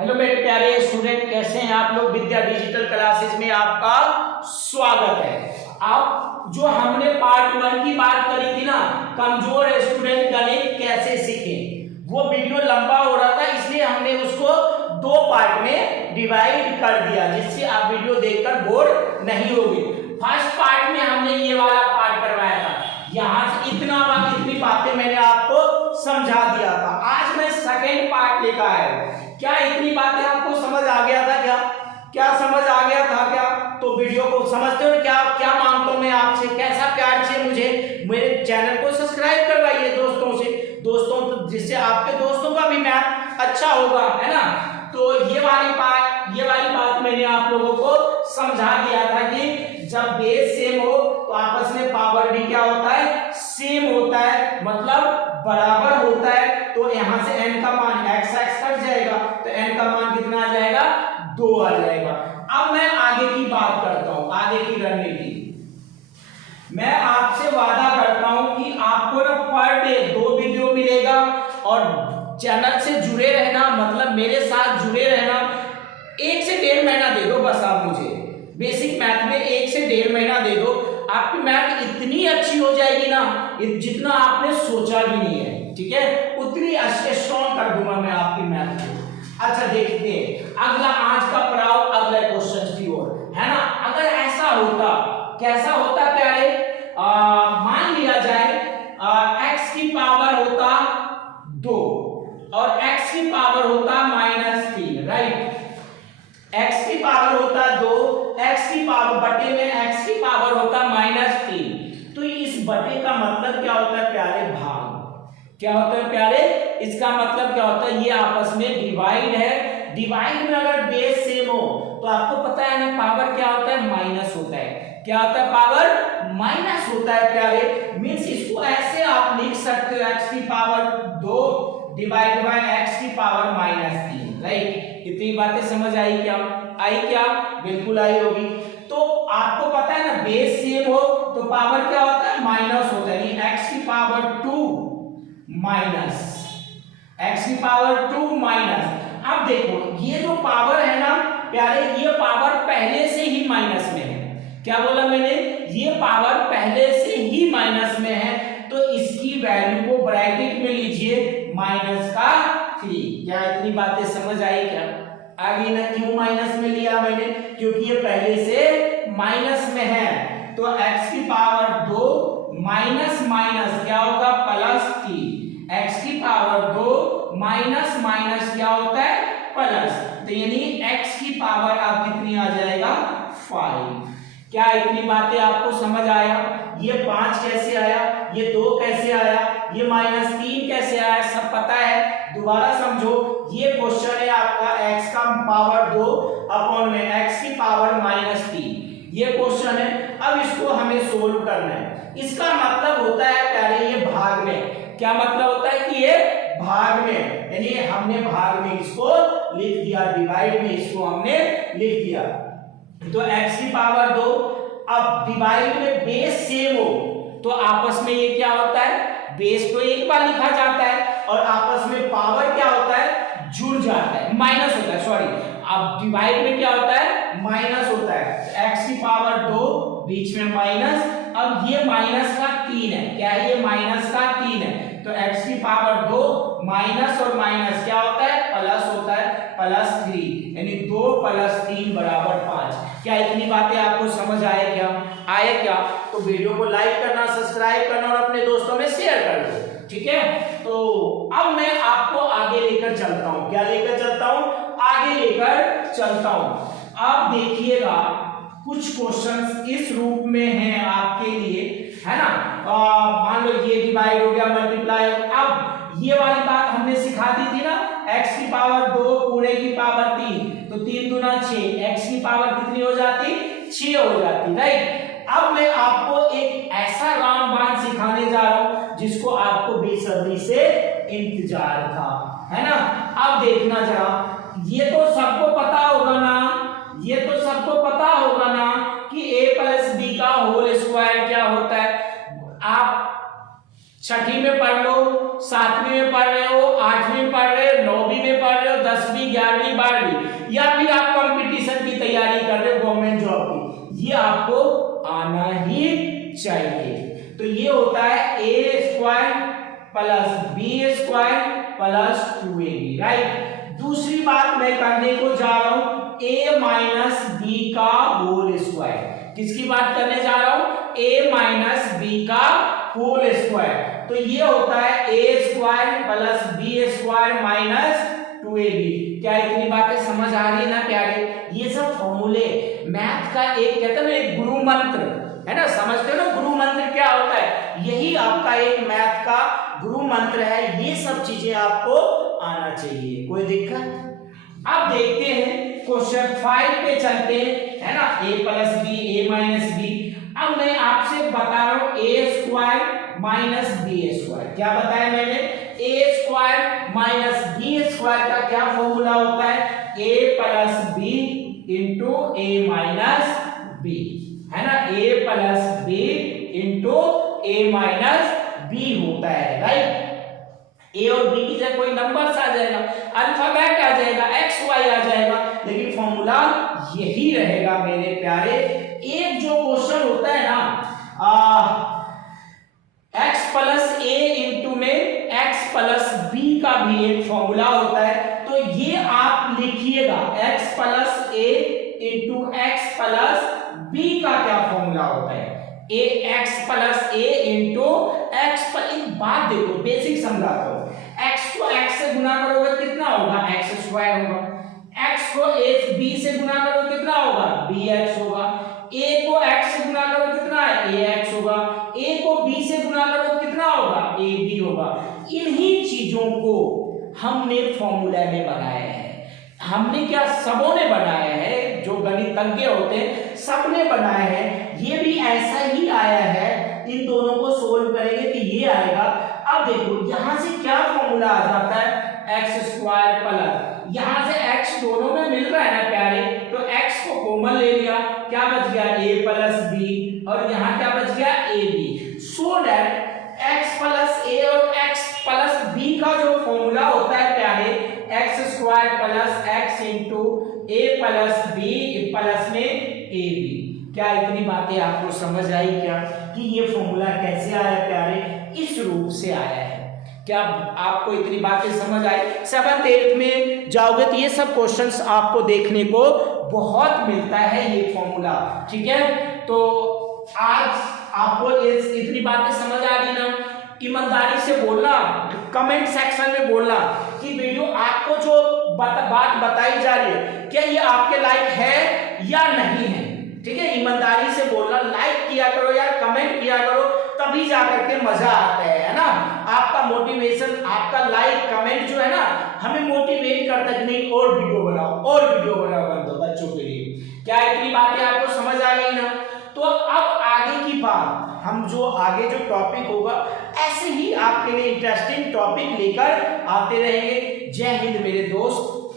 Hello मेरे प्यारे student, कैसे हैं आप लोग। विद्या डिजिटल क्लासेस में आपका स्वागत है। अब जो हमने पार्ट 1 की बात करी थी ना, कमजोर स्टूडेंट गणित कैसे सीखें, वो वीडियो लंबा हो रहा था, इसलिए हमने उसको 2 पार्ट में डिवाइड कर दिया, जिससे आप वीडियो देखकर बोर नहीं होगे। फर्स्ट पार्ट में हमने ये वाला पार्ट करवाया था, यहाँ से इतनी बातें मैंने आपको समझा दिया था। आज मैं सेकेंड पार्ट लेकर आया हूं। क्या इतनी बातें आपको समझ आ गया था? क्या समझ आ गया था क्या? तो वीडियो को समझते हो क्या? क्या मांगता हूं मैं आपसे, कैसा प्यार चाहिए मुझे। मेरे चैनल को सब्सक्राइब करवाइए दोस्तों, जिससे आपके दोस्तों का भी मैथ अच्छा होगा, है ना। तो ये वाली बात मैंने आप लोगों को समझा दिया था कि जब बेस सेम हो तो आपस में पावर भी क्या होता है, सेम होता है, मतलब बराबर होता है। तो यहां से n का मान x कट जाएगा, तो n का मान कितना आ जाएगा, 2 आ जाएगा। अब मैं आगे की बात करता हूं, आगे की रणनीति। मैं आपसे वादा करता हूं कि आपको ना पर डे 2 वीडियो मिलेगा, और चैनल से जुड़े रहना, मतलब मेरे साथ जुड़े रहना। 1 से 1.5 महीना दे दो बस आप मुझे, बेसिक मैथ में 1 से 1.5 महीना दे दो, आपकी मैथ इतनी अच्छी हो जाएगी ना, जितना आपने सोचा भी नहीं है, ठीक है। उतनी स्ट्रॉन्ग कर दूंगा मैं आपकी मैथ को। अच्छा देखते हैं अगला आज का पड़ाव, अगले क्वेश्चन की ओर, है ना। अगर ऐसा होता, कैसा होता प्यारे, मान लिया जाए x की पावर होता 2 और x की पावर होता -3, राइट। x की पावर होता 2, x की पावर बटे में x की पावर होता -3। तो इस बटे का मतलब क्या होता है प्यारे, भाग। क्या होता है प्यारे, इसका मतलब क्या होता है, ये आपस में डिवाइड है। डिवाइड में अगर बेस सेम हो तो आपको पता है ना, पावर क्या होता है, माइनस होता है। क्या होता है, पावर माइनस होता है प्यारे। मींस इसको ऐसे आप लिख सकते हो, x की पावर 2 डिवाइड बाय x की पावर -3, राइट। इतनी बातें समझ आई क्या? बिल्कुल आई होगी। तो आपको पता है ना, बेस सेम हो तो पावर क्या होता है, माइनस होता है। x की पावर 2 माइनस x की पावर 2 माइनस। अब देखो ये जो पावर है ना प्यारे, ये पावर पहले से ही माइनस में है। क्या बोला मैंने, ये पावर पहले से ही माइनस में है, तो इसकी वैल्यू को ब्रैकेट में लीजिए -3। क्या इतनी बातें समझ आई क्या? आ गई ना। क्यों माइनस में लिया मैंने, क्योंकि ये पहले से माइनस में है। तो x की पावर 2 माइनस माइनस क्या होगा, +3। x की पावर 2 माइनस माइनस क्या होता है, प्लस। तो यानी x की पावर अब कितनी आ जाएगा, 5। क्या इतनी बातें आपको समझ आया? ये 5 कैसे आया, ये 2 कैसे आया, ये -3 कैसे आया, सब पता है। दोबारा समझो, ये क्वेश्चन है आपका x का पावर 2 अपॉन में x की पावर -3, ये क्वेश्चन है। अब इसको हमें सोल्व करना है। इसका मतलब होता है प्यारे, ये भाग में। क्या मतलब होता है कि ये भाग में, यानी हमने भाग में इसको लिख दिया, डिवाइड में इसको हमने लिख दिया। तो x की पावर 2, अब डिवाइड में बेस सेम हो तो आपस में ये क्या होता है, बेस तो एक बार लिखा जाता है और आपस में पावर क्या होता है, जुड़ जाता है, माइनस होता है, सॉरी। अब डिवाइड में क्या होता है, माइनस होता है। x की पावर 2 बीच में माइनस, अब ये माइनस का 3 है। क्या है, ये माइनस का 3 है। तो x की पावर 2 माइनस और माइनस क्या होता है, प्लस होता है, +3, यानी 2 + 3 = 5। क्या इतनी बातें आपको समझ आए क्या? तो वीडियो को लाइक करना, सब्सक्राइब करना और अपने दोस्तों में शेयर कर दो, ठीक है। तो अब मैं आपको आगे लेकर चलता हूं। क्या लेकर चलता हूं, आगे लेकर चलता हूं। आप देखिएगा कुछ क्वेश्चंस इस रूप में हैं आपके लिए, है ना। मान लो ये डिवाइड हो गया, मल्टीप्लाई। अब ये वाली बात हमने सिखा दी थी ना, x की पावर 2 पूरे की पावर 3, तो 3 दूना 6, x की पावर कितनी हो जाती, 6 हो जाती, राइट। अब मैं आपको एक ऐसा रामबाण सिखाने जा रहा हूं जिसको आपको बेसब्री से इंतजार था, है ना। अब देखना जरा, ये तो सबको पता होगा ना, कि a + b का होल स्क्वायर क्या होता है। आप 6वीं में पढ़ लो, 7वीं में पढ़ रहे हो, 8वीं में पढ़ रहे हो, 9वीं में पढ़ रहे हो, 10वीं 11वीं 12वीं तैयारी या फिर आप कंपटीशन की तैयारी कर रहे हो गवर्नमेंट जॉब की, ये आपको आना ही चाहिए। तो ये होता है A square plus B square plus 2ab, right. दूसरी बात मैं करने को जा रहा हूं a माइनस बी का होल स्क्वायर। किसकी बात करने जा रहा हूं? a माइनस बी का होल स्क्वायर। तो ये होता है a square plus B square minus 2ab। क्या इतनी बातें समझ आ रही है ना प्यारे? ये सब फॉर्मूले मैथ का एक कहते हैं ना एक गुरु मंत्र है ना, समझते हो ना गुरु मंत्र क्या होता है? यही आपका एक मैथ का गुरु मंत्र है। ये सब चीजें आपको आना चाहिए, कोई दिक्कत? अब देखते हैं क्वेश्चन 5 पे चलते हैं, है ना, a plus B A minus B. अब मैं आपसे बता रहा हूं A square minus B square. क्या बताया मैंने? A square minus B square का क्या फॉर्मूला होता है? A plus B into A minus B, है ना, a plus B into A minus B होता है, राइट। ए और बी की जगह कोई नंबर्स आ जाएगा, अल्फाबेट आ जाएगा, एक्स वाई आ जाएगा, लेकिन फॉर्मूला यही रहेगा मेरे प्यारे। एक जो क्वेश्चन होता है ना एक्स प्लस ए इंटू में एक्स प्लस बी का भी एक फॉर्मूला होता है, तो ये आप लिखिएगा एक्स प्लस ए इंटू एक्स प्लस बी का क्या फॉर्मूला होता है? ए एक्स प्लस ए इंटू एक्स पर। एक बात देखो, बेसिक समझाता हूं। एक्स को एक्स से गुना करोगे कितना होगा? एक्स स्क्वायर होगा। एक्स को ए बी से गुना करोगे कितना होगा? बी एक्स होगा। ए को एक्स से गुना करो कितना है? ए एक्स होगा। ए को बी से गुना करो कितना होगा? ए बी होगा। इन्हीं चीजों को हमने फॉर्मूला में बनाया है। हमने क्या, सबों ने बनाया है, जो गणितज्ञ होते हैं सबने बनाया है। ये भी ऐसा ही आया है, इन दोनों को सोल्व करेंगे कि ये आएगा। अब देखो यहां से क्या फॉर्मूला आ जाता है? एक्स स्क्वायर प्लस, यहां से एक्स दोनों में मिल रहा है ना प्यारे, तो एक्स को कॉमन ले लिया, क्या बच गया? ए प्लस बी, और यहां क्या बच गया? A B. So that x plus A और एक्स प्लस बी का जो फॉर्मूला होता है प्यारे, x square plus x into A plus B plus में ए बी। क्या इतनी बातें आपको समझ आई क्या कि ये फॉर्मूला कैसे आया प्यारे? इस रूप से आया है। क्या आपको इतनी बातें समझ आई? 7th 8th में जाओगे तो ये सब क्वेश्चंस आपको देखने को बहुत मिलता है ये फॉर्मूला, ठीक है। तो आज आपको इतनी बातें समझ आ रही ना? ईमानदारी से बोलना, कमेंट सेक्शन में बोलना कि वीडियो आपको जो बात बताई जा रही है क्या ये आपके लायक है या नहीं है, ठीक है। ईमानदारी से बोलना, लाइक किया करो यार, कमेंट किया करो, तभी जाकर के मजा आता है ना। आपका मोटिवेशन, आपका लाइक कमेंट जो है ना हमें मोटिवेट करता है कि नहीं और वीडियो बनाओ, और वीडियो बनाओ बच्चों के लिए। क्या इतनी बातें आपको समझ आ गई ना? तो अब आगे की बात, हम जो आगे जो टॉपिक होगा ऐसे ही आपके लिए इंटरेस्टिंग टॉपिक लेकर आते रहेंगे। जय हिंद मेरे दोस्त।